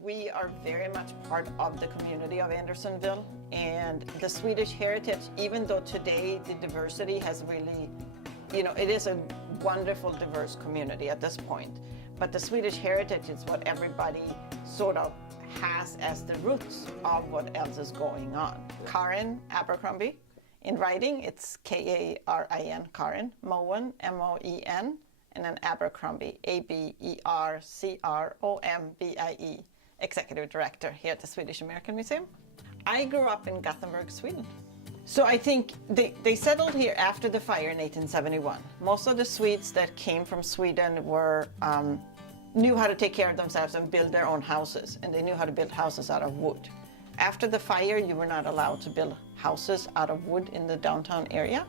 We are very much part of the community of Andersonville, and the Swedish heritage, even though today the diversity has really, it is a wonderful diverse community at this point, but the Swedish heritage is what everybody sort of has as the roots of what else is going on. Karin, Abercrombie. In writing, it's K-A-R-I-N, Karin, Moen, M-O-E-N, and then Abercrombie, A-B-E-R-C-R-O-M-B-I-E, Executive Director here at the Swedish American Museum. I grew up in Gothenburg, Sweden. So I think they settled here after the fire in 1871. Most of the Swedes that came from Sweden knew how to take care of themselves and build their own houses, and they knew how to build houses out of wood. After the fire, you were not allowed to build houses out of wood in the downtown area.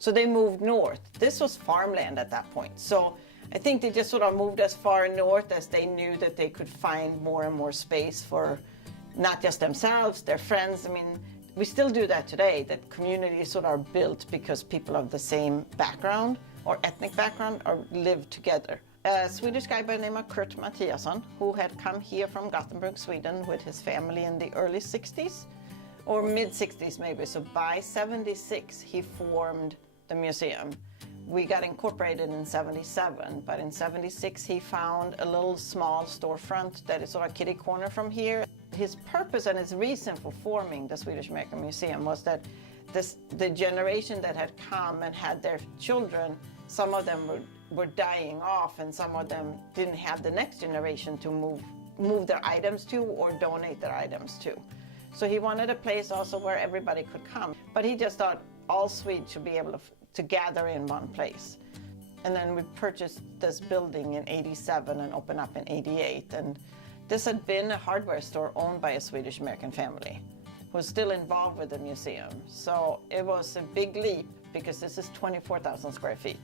So they moved north. This was farmland at that point. So I think they just sort of moved as far north as they knew that they could find more and more space for not just themselves, their friends. I mean, we still do that today, that communities sort of are built because people of the same background or ethnic background live together. A Swedish guy by the name of Kurt Mattiasson, who had come here from Gothenburg, Sweden with his family in the early 60s, or mid 60s maybe. So by 76, he formed the museum. We got incorporated in 77, but in 76 he found a little small storefront that is sort of kitty corner from here. His purpose and his reason for forming the Swedish American Museum was that the generation that had come and had their children, some of them were dying off, and some of them didn't have the next generation to move their items to or donate their items to. So he wanted a place also where everybody could come. But he just thought all Swedes should be able to gather in one place. And then we purchased this building in 87 and opened up in 88. And this had been a hardware store owned by a Swedish American family who was still involved with the museum. So it was a big leap because this is 24,000 square feet.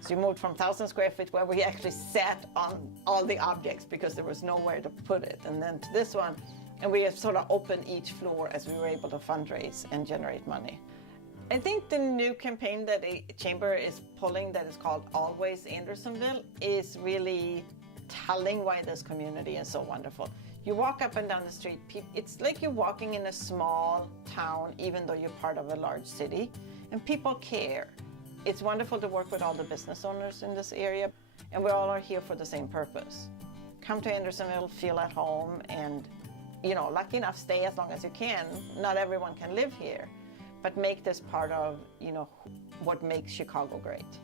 So you moved from 1,000 square feet where we actually sat on all the objects because there was nowhere to put it, and then to this one, and we have sort of opened each floor as we were able to fundraise and generate money. I think the new campaign that the Chamber is pulling that is called Always Andersonville is really telling why this community is so wonderful. You walk up and down the street, it's like you're walking in a small town even though you're part of a large city, and people care. It's wonderful to work with all the business owners in this area, and we all are here for the same purpose. Come to Andersonville, feel at home, and lucky enough, stay as long as you can. Not everyone can live here, but make this part of what makes Chicago great.